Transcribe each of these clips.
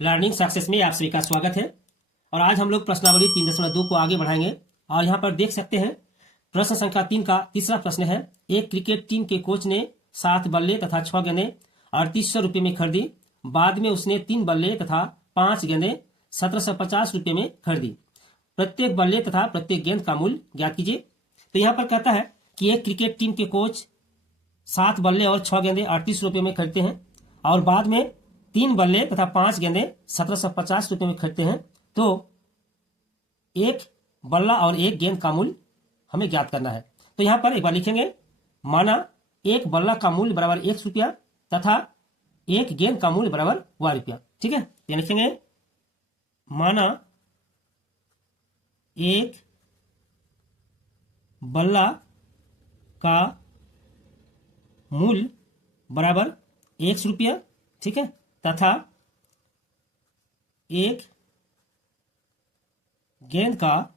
Learning success में आप सभी का स्वागत है। और आज हम लोग प्रश्नावली 3.2 को आगे बढ़ाएंगे। और यहाँ पर देख सकते हैं प्रश्न संख्या 3 का तीसरा प्रश्न है। एक क्रिकेट टीम के कोच ने 7 बल्ले तथा 6 गेंदें 3800 रुपये में खरीदी। बाद में उसने 3 बल्ले तथा 5 गेंदें 1750 रुपये में खरीदी। प्रत्येक बल्ले तथा प्रत्येक गेंद का मूल्य ज्ञात कीजिए। तो यहाँ पर कहता है कि एक क्रिकेट टीम के कोच 7 बल्ले और 6 गेंदें 38 रुपये में खरीदते हैं और बाद में 3 बल्ले तथा 5 गेंदें 1750 रुपये में खरीदते हैं। तो एक बल्ला और एक गेंद का मूल्य हमें ज्ञात करना है। तो यहां पर एक बार लिखेंगे, माना एक बल्ला का मूल्य बराबर 1 रुपया तथा एक गेंद का मूल्य बराबर y रुपया। ठीक है, तो लिखेंगे माना एक बल्ला का मूल्य बराबर 1 रुपया, ठीक है, तथा एक गेंद का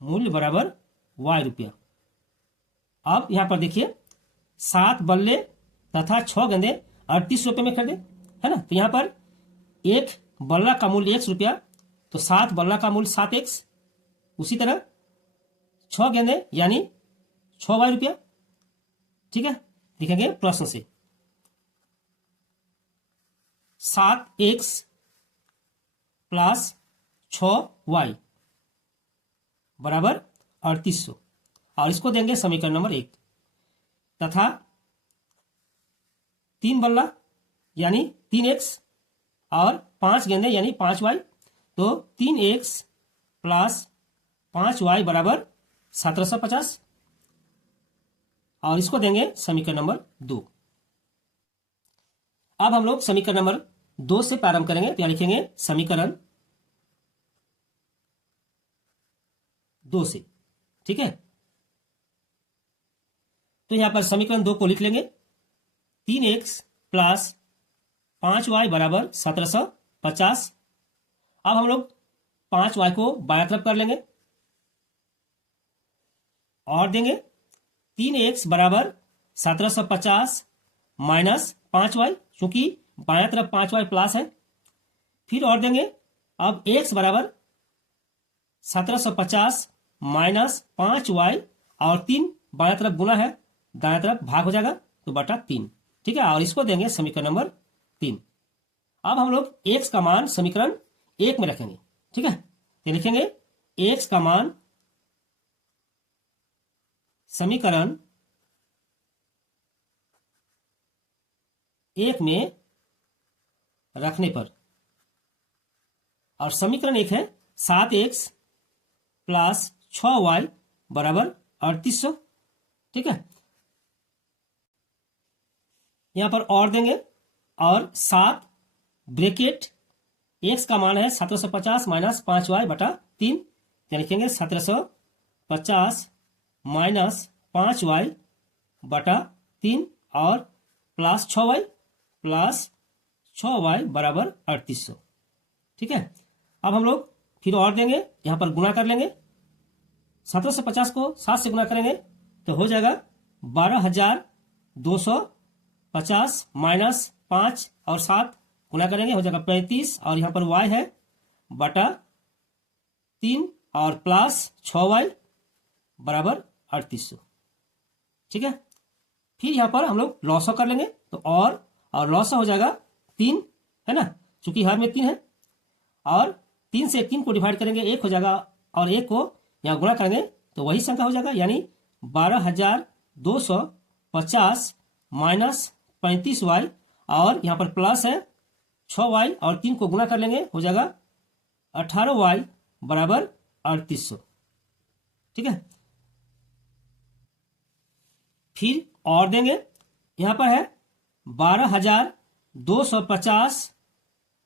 मूल्य बराबर y रुपया। अब यहां पर देखिए 7 बल्ले तथा 6 गेंदें 38 रुपये में खरीदे, है ना। तो यहां पर एक बल्ला का मूल्य 1 रुपया, तो 7 बल्ला का मूल्य 7x। उसी तरह 6 गेंदें यानी 6y रुपया। ठीक है, लिखेंगे प्रश्न से 7x प्लस 6y बराबर 3800 और इसको देंगे समीकरण नंबर 1 तथा 3 बल्ला यानी 3x और 5 गेंदें यानी 5y, तो 3x प्लस 5y बराबर 1750 और इसको देंगे समीकरण नंबर 2। अब हम लोग समीकरण नंबर 2 से प्रारंभ करेंगे। तो यहां लिखेंगे समीकरण 2 से। ठीक है, तो यहां पर समीकरण 2 को लिख लेंगे 3x प्लस 5y बराबर 1750। अब हम लोग 5y को बायां तरफ कर लेंगे और देंगे 3x बराबर 1750 माइनस 5y, क्योंकि बायां तरफ 5y प्लस है। फिर और देंगे अब x बराबर 1750 माइनस 5y और 3 बायां तरफ गुना है, दायां तरफ भाग हो जाएगा तो बटा 3। ठीक है, और इसको देंगे समीकरण नंबर 3। अब हम लोग x का मान समीकरण 1 में रखेंगे। ठीक है, तो लिखेंगे x का मान समीकरण 1 में रखने पर, और समीकरण 1 है 7x प्लस 6y बराबर 3800। ठीक है, यहां पर और देंगे और 7 ब्रैकेट x का मान है 1750 माइनस 5y बटा 3, लिखेंगे 1750 माइनस 5y बटा 3 और प्लस 6y बराबर 3800। ठीक है, अब हम लोग फिर और देंगे, यहां पर गुणा कर लेंगे। 1750 को 7 से गुणा करेंगे तो हो जाएगा 12250 माइनस 5 और 7 गुणा करेंगे हो जाएगा 35 और यहां पर y है बटा 3 और प्लस 6y बराबर 3800। ठीक है, फिर यहां पर हम लोग लॉसो कर लेंगे तो और लॉसो हो जाएगा 3, है ना, चूंकि हर में 3 है, और 3 से 3 को डिवाइड करेंगे 1 हो जाएगा और 1 को यहां गुणा करेंगे तो वही संख्या हो जाएगा, यानी 12250 माइनस 35y और यहां पर प्लस है 6y और 3 को गुणा कर लेंगे हो जाएगा 18y बराबर 3800। ठीक है, फिर और देंगे, यहां पर है 12250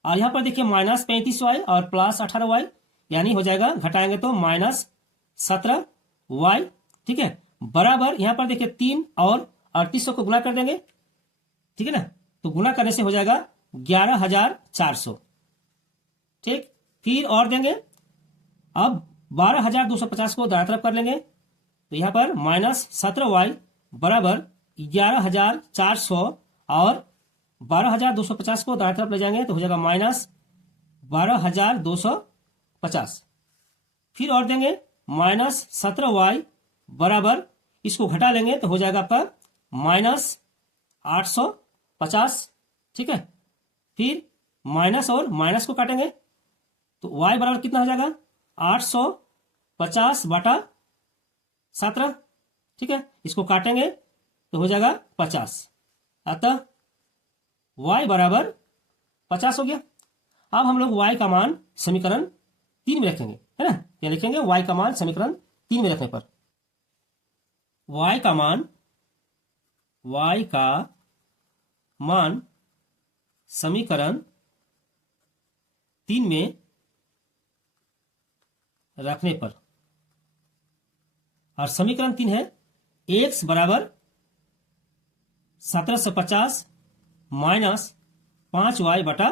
और यहां पर देखिए माइनस 35y और प्लस 18y, यानी हो जाएगा घटाएंगे तो माइनस 17y। ठीक है, बराबर यहां पर देखिए 3 और 3800 को गुणा कर देंगे। ठीक है ना, तो गुणा करने से हो जाएगा 11400। ठीक, फिर और देंगे, अब 12250 को दायां तरफ कर लेंगे तो यहां पर माइनस 17y बराबर 11400 और 12,250 को दाएं तरफ ले जाएंगे तो हो जाएगा माइनस 12,250। फिर और देंगे माइनस 17y बराबर, इसको घटा लेंगे तो हो जाएगा आपका माइनस 850। ठीक है, फिर माइनस और माइनस को काटेंगे तो y बराबर कितना हो जाएगा 850 बटा 17। ठीक है, इसको काटेंगे तो हो जाएगा 50, अतः y बराबर 50 हो गया। अब हम लोग y का मान समीकरण 3 में रखेंगे, है ना। क्या लिखेंगे, y का मान समीकरण 3 में रखने पर y का मान समीकरण 3 में रखने पर, और समीकरण 3 है x बराबर 1750 माइनस 5y बटा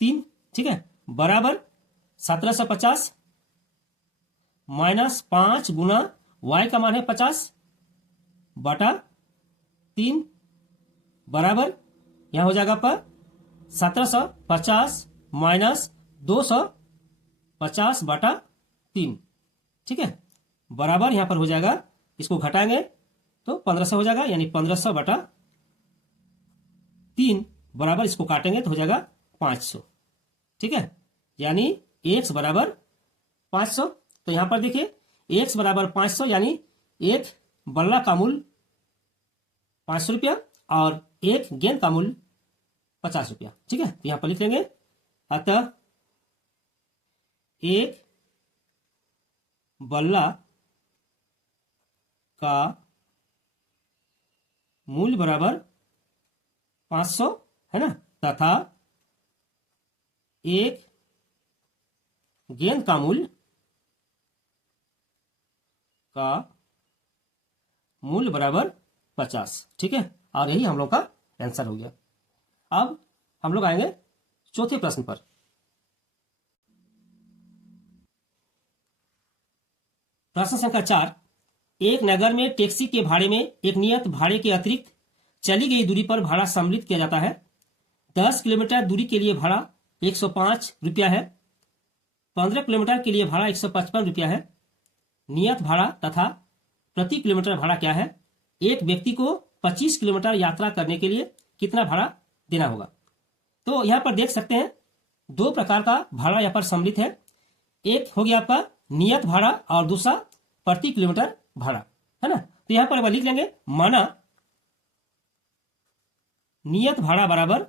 3। ठीक है, बराबर 1750 माइनस 5 गुना y का मान है 50 बटा 3 बराबर, यहां हो जाएगा पर 1750 माइनस 250 बटा 3। ठीक है, बराबर यहां पर हो जाएगा, इसको घटाएंगे तो 1500 हो जाएगा, यानी 1500 बटा 3 बराबर, इसको काटेंगे तो हो जाएगा 500। ठीक है, यानी x बराबर 500। तो यहां पर देखिए x बराबर 500, यानी एक बल्ला का मूल्य 500 रुपया और एक गेंद का मूल्य 50 रुपया। ठीक है, तो यहां पर लिख लेंगे, अतः एक बल्ला का मूल्य बराबर 500, है ना, तथा एक गेंद का मूल्य बराबर 50। ठीक है, और यही हम लोग का आंसर हो गया। अब हम लोग आएंगे चौथे प्रश्न पर। प्रश्न संख्या 4, एक नगर में टैक्सी के भाड़े में एक नियत भाड़े के अतिरिक्त चली गई दूरी पर भाड़ा सम्मिलित किया जाता है। 10 किलोमीटर दूरी के लिए भाड़ा 105 रुपया है, 15 किलोमीटर के लिए भाड़ा 155 रुपया है। नियत भाड़ा तथा प्रति किलोमीटर भाड़ा क्या है? एक व्यक्ति को 25 किलोमीटर यात्रा करने के लिए कितना भाड़ा देना होगा? तो यहां पर देख सकते हैं दो प्रकार का भाड़ा यहां पर सम्मिलित है। एक हो गया आपका नियत भाड़ा और दूसरा प्रति किलोमीटर भाड़ा, है ना। तो यहां पर लिख लेंगे, माना नियत भाड़ा बराबर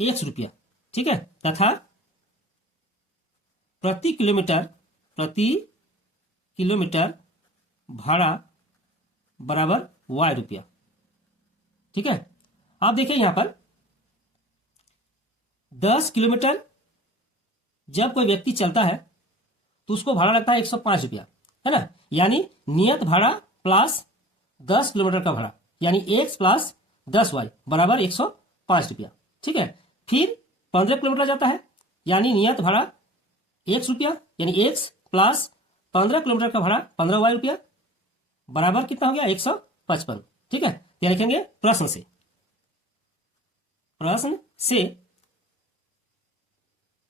100 रुपया, ठीक है, तथा प्रति किलोमीटर भाड़ा बराबर y रुपया। ठीक है, आप देखिए यहां पर 10 किलोमीटर जब कोई व्यक्ति चलता है तो उसको भाड़ा लगता है 105 रुपया, है ना। यानी नियत भाड़ा प्लस 10 किलोमीटर का भाड़ा, यानी x प्लस 10y बराबर 105 रुपया। ठीक है, फिर 15 किलोमीटर जाता है, यानी नियत भाड़ा 1 रुपया, यानी x प्लस 15 किलोमीटर का भाड़ा 15y रुपया बराबर कितना हो गया? 155। ठीक है, क्या लिखेंगे? प्रश्न से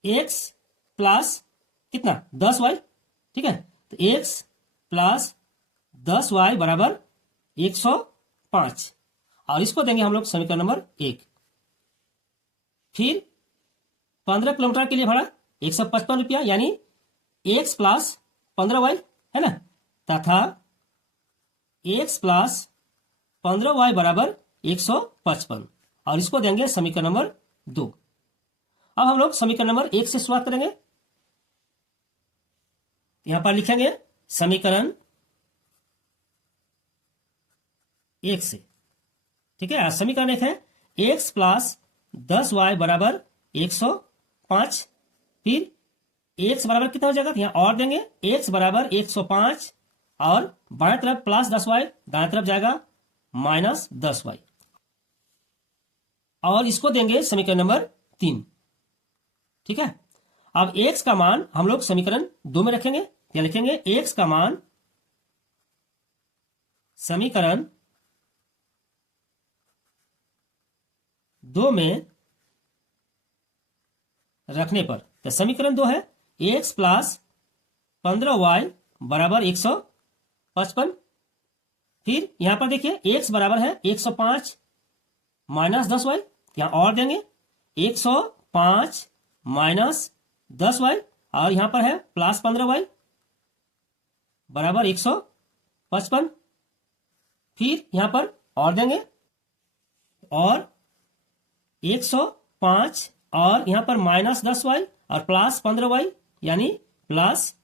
x प्लस कितना? 10y। ठीक है, तो x प्लस 10y बराबर 105, और इसको देंगे हम लोग समीकरण नंबर 1। फिर 15 किलोमीटर के लिए भाड़ा 155 रुपया, यानी x प्लस 15y, है ना, तथा x प्लस 15y बराबर 155, और इसको देंगे समीकरण नंबर 2। अब हम लोग समीकरण नंबर 1 से शुरुआत करेंगे। यहां पर लिखेंगे समीकरण 1 से। ठीक है, समीकरण 1 है x प्लस 10y बराबर 105। फिर x बराबर कितना हो जाएगा? यहां और देंगे, x बराबर 105 और बाएं तरफ प्लस 10y, दाएं तरफ जाएगा माइनस 10y, और इसको देंगे समीकरण नंबर 3। ठीक है, अब x का मान हम लोग समीकरण 2 में रखेंगे। क्या लिखेंगे? x का मान समीकरण 2 में रखने पर, तो समीकरण 2 है x प्लस 15y बराबर 155। फिर यहां पर देखिए x बराबर है 105 माइनस 10y, यहां और देंगे 105 माइनस 10y, और यहां पर है प्लस 15y बराबर 155। फिर यहां पर और देंगे और 105 और यहां पर माइनस 10y और प्लस 15y यानी प्लस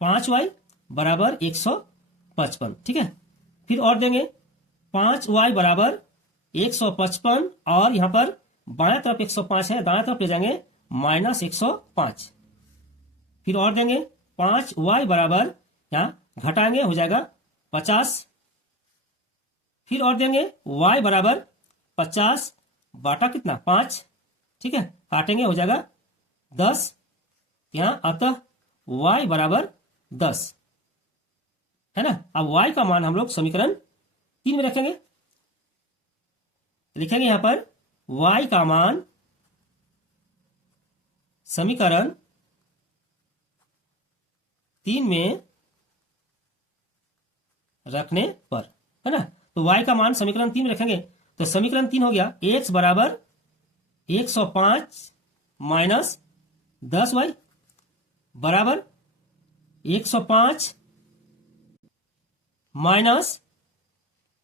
5y बराबर 155। ठीक है, फिर और देंगे 5y बराबर 155 और यहां पर बाएं तरफ 105 है, दाएं तरफ ले जाएंगे माइनस 105। फिर और देंगे 5y बराबर, यहां घटाएंगे हो जाएगा 50। फिर और देंगे y बराबर 50 बाटा कितना 5, ठीक है, काटेंगे हो जाएगा 10, यहां अतः y बराबर 10 है ना। अब y का मान हम लोग समीकरण 3 में रखेंगे, लिखेंगे यहां पर y का मान समीकरण 3 में रखने पर, है ना। तो y का मान समीकरण 3 में रखेंगे, तो समीकरण 3 हो गया x बराबर 105 माइनस 10y बराबर 105 माइनस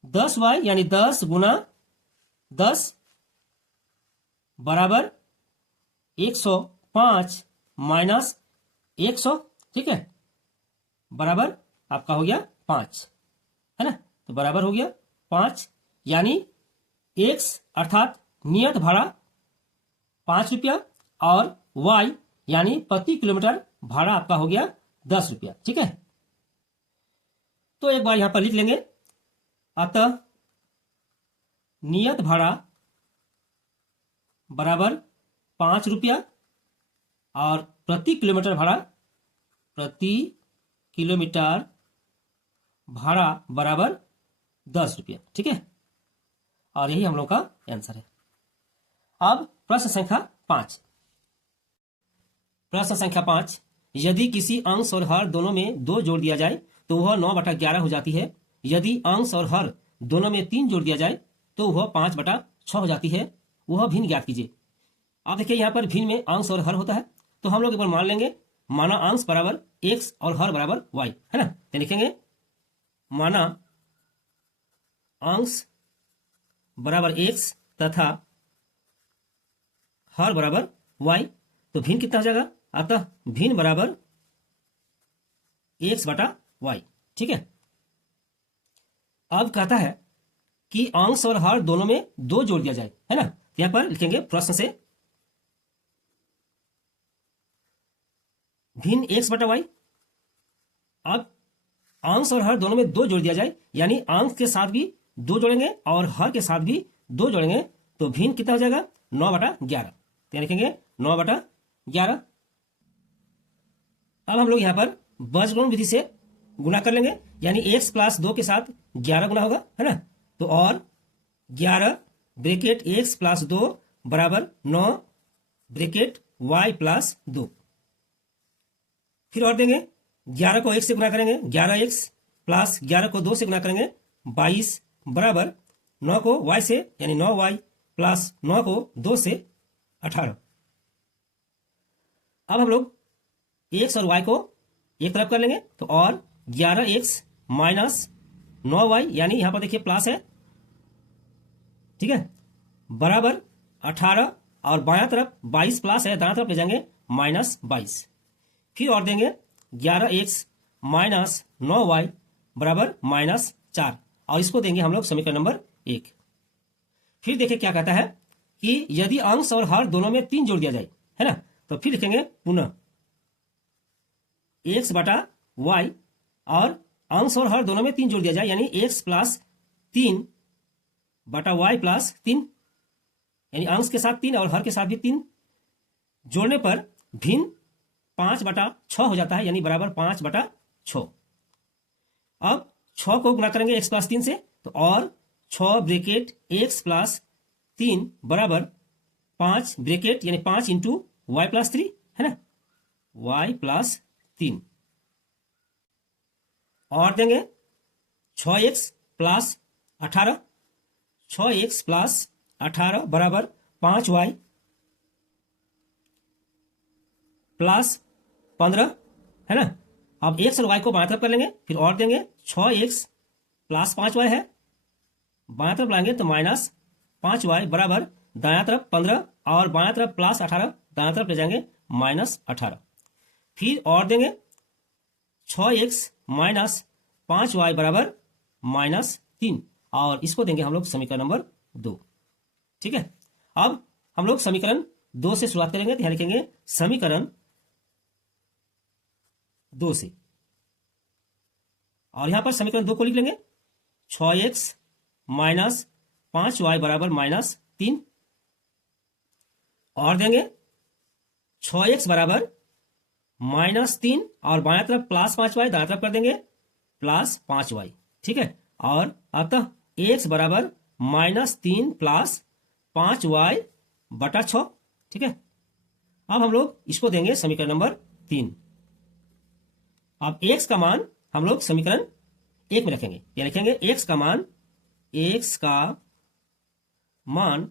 10y यानी 10 गुना 10 बराबर 105 माइनस 100, ठीक है, बराबर आपका हो गया 5, है ना। तो बराबर हो गया 5, यानी x अर्थात नियत भाड़ा 5 रुपया और y यानी प्रति किलोमीटर भाड़ा आपका हो गया 10 रुपया। ठीक है, तो एक बार यहां पर लिख लेंगे, अतः नियत भाड़ा बराबर 5 रुपया और प्रति किलोमीटर भाड़ा बराबर 10 रुपया। ठीक है, और यही हम लोग का आंसर है। अब प्रश्न संख्या 5। प्रश्न संख्या 5, यदि किसी अंश और हर दोनों में 2 जोड़ दिया जाए तो वह 9/11 हो जाती है। यदि अंश और हर दोनों में 3 जोड़ दिया जाए तो वह 5/6 हो जाती है। वह भिन्न ज्ञात कीजिए। आप देखिए यहां पर भिन्न में अंश और हर होता है, तो हम लोग एक बार मान लेंगे, माना अंश बराबर x और हर बराबर y, है ना। तो लिखेंगे माना अंश बराबर x तथा हर बराबर y, तो भिन्न कितना हो जाएगा, अतः भिन्न बराबर x/y। ठीक है, अब कहता है कि अंश और हर दोनों में 2 जोड़ दिया जाए, है ना। यहां पर लिखेंगे प्रश्न से भिन्न x/y। अब अंश और हर दोनों में 2 जोड़ दिया जाए, यानी अंश के साथ भी 2 जोड़ेंगे और हर के साथ भी 2 जोड़ेंगे, तो भिन्न कितना हो जाएगा 9/11। तो लिखेंगे 9/11। अब हम लोग यहां पर बीजगणित विधि से गुणा कर लेंगे, यानी x प्लस 2 के साथ 11 गुना होगा, है ना। तो और 11 ब्रैकेट x प्लस 2 बराबर 9 ब्रैकेट y प्लस 2। फिर और देंगे 11 को 1 से गुना करेंगे, 11x प्लस 11 को 2 से गुना करेंगे 22 बराबर 9 को y से यानी 9y प्लस 9 को 2 से 18। अब हम लोग x और y को एक तरफ कर लेंगे, तो और 11x माइनस 9y यानी यहां पर देखिए प्लस है, ठीक है, बराबर 18 और बायां तरफ 22 प्लस है, दायां तरफ ले जाएंगे माइनस 22। फिर और देंगे 11x माइनस 9y बराबर -4 और इसको देंगे हम लोग समीकरण नंबर 1। फिर देखिए क्या कहता है कि यदि अंश और हर दोनों में 3 जोड़ दिया जाए, है ना, तो फिर लिखेंगे पुनः x/y और अंश और हर दोनों में 3 जोड़ दिया जाए, यानी x प्लस 3/y प्लस 3, यानी अंश के साथ 3 और हर के साथ भी 3 जोड़ने पर भिन्न 5/6 हो जाता है, यानी बराबर 5/6। अब 6 को गुणा करेंगे x प्लस 3 से, तो और 6 ब्रैकेट x प्लस 3 बराबर 5 ब्रैकेट यानी 5 इंटू वाई प्लस 3 है ना, वाई प्लस 3 और देंगे 6x प्लस 18, 6x प्लस 18 बराबर 5y प्लस 15 है ना। अब x और y को बाएं तरफ कर लेंगे, फिर और देंगे 6x प्लस 5y है, बाएं तरफ लाएंगे तो माइनस 5y बराबर दायां तरफ 15 और बाएं तरफ प्लस 18, दायां तरफ ले जाएंगे माइनस 18, फिर और देंगे 6x माइनस 5y बराबर माइनस 3 और इसको देंगे हम लोग समीकरण नंबर 2। ठीक है, अब हम लोग समीकरण 2 से शुरुआत करेंगे, तो यहां लिखेंगे समीकरण 2 से, और यहां पर समीकरण 2 को लिख लेंगे 6x माइनस 5y बराबर माइनस 3 और देंगे 6x बराबर माइनस 3 और बाएं तरफ प्लस 5y, दाएं तरफ कर देंगे प्लस 5y। ठीक है, और अतः x बराबर माइनस 3 प्लस 5y बटा 6। ठीक है, अब हम लोग इसको देंगे समीकरण नंबर 3। अब x का मान हम लोग समीकरण 1 में रखेंगे, या लिखेंगे x का मान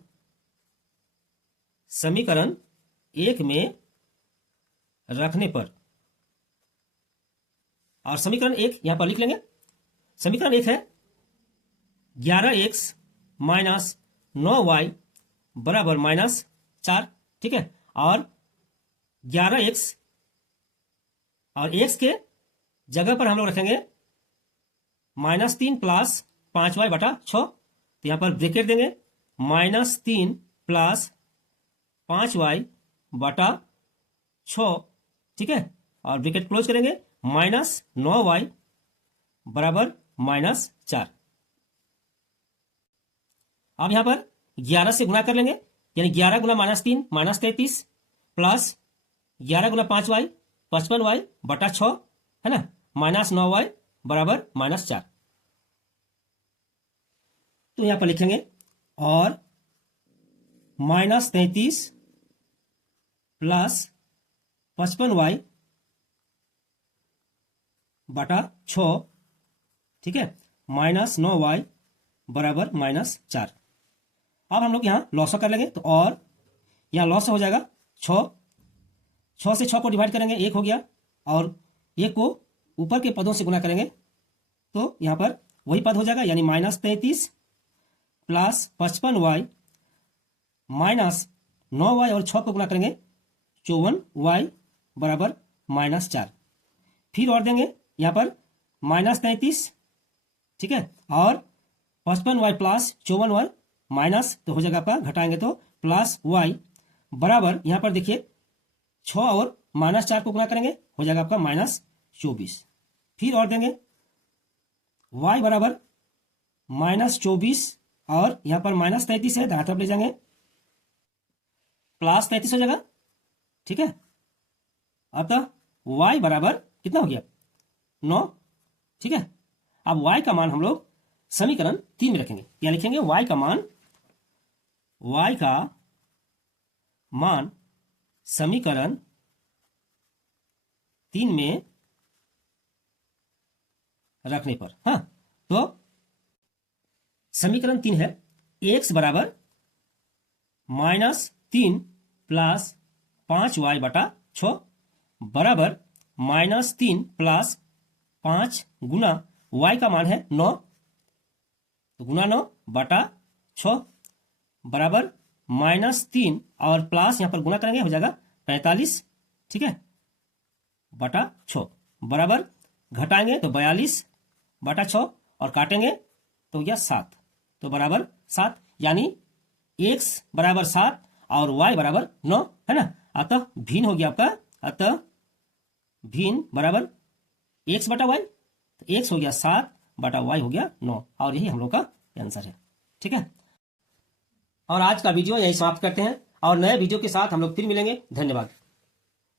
समीकरण 1 में रखने पर, और समीकरण 1 यहां पर लिख लेंगे। समीकरण 1 है 11x माइनस 9y बराबर माइनस 4। ठीक है, और 11x और x के जगह पर हम लोग रखेंगे माइनस 3 प्लस 5y बटा 6, तो यहां पर ब्रैकेट देंगे माइनस 3 प्लस 5y बटा 6। ठीक है, और ब्रैकेट क्लोज करेंगे माइनस 9y बराबर माइनस 4। अब यहां पर 11 से गुना कर लेंगे, यानी 11 गुना माइनस 3 माइनस 33 प्लस 11 गुना 5y 55y बटा 6 है ना, माइनस 9y बराबर माइनस 4। तो यहां पर लिखेंगे और माइनस 33 प्लस 55y बटा 6। ठीक है, माइनस 9y बराबर माइनस 4। अब हम लोग यहाँ लॉस कर लेंगे, तो और यहाँ लॉस हो जाएगा 6 से 6 को डिवाइड करेंगे 1 हो गया, और 1 को ऊपर के पदों से गुना करेंगे तो यहाँ पर वही पद हो जाएगा, यानी minus 33 plus 55y minus 9y और 6 को गुना करेंगे 54y बराबर माइनस 4। फिर और देंगे यहाँ पर माइनस 33। ठीक है, और 55y प्लस 54y माइनस, तो हो जाएगा आपका घटाएंगे तो प्लस y बराबर, यहाँ पर देखिए 6 और माइनस 4 को गुना करेंगे हो जाएगा आपका माइनस 24। फिर और देंगे y बराबर माइनस 24, और यहाँ पर माइनस 33 है, दाएं तरफ ले जाएंगे प्लस 33 हो जाएगा। ठीक है, अतः y बराबर कितना हो गया 9। ठीक है, अब y का मान हम लोग समीकरण 3 में रखेंगे, या लिखेंगे y का मान समीकरण 3 में रखने पर। हाँ, तो समीकरण 3 है x बराबर माइनस 3 प्लस 5y बटा 6 बराबर माइनस 3 प्लस 5 गुना y का मान है 9, तो गुना 9 बटा 6 बराबर माइनस 3 और प्लस यहां पर गुना करेंगे हो जाएगा 45। ठीक है, बटा 6 बराबर घटाएंगे तो 42 बटा 6 और काटेंगे तो गया 7, तो बराबर 7, यानी x बराबर 7 और y बराबर 9 है ना। अतः भिन्न हो गया आपका, अतः भिन्न बराबर x बटा y, तो x हो गया 7 बटा y हो गया 9, और यही हम लोग का आंसर है। ठीक है, और आज का वीडियो यही समाप्त करते हैं, और नए वीडियो के साथ हम लोग फिर मिलेंगे। धन्यवाद।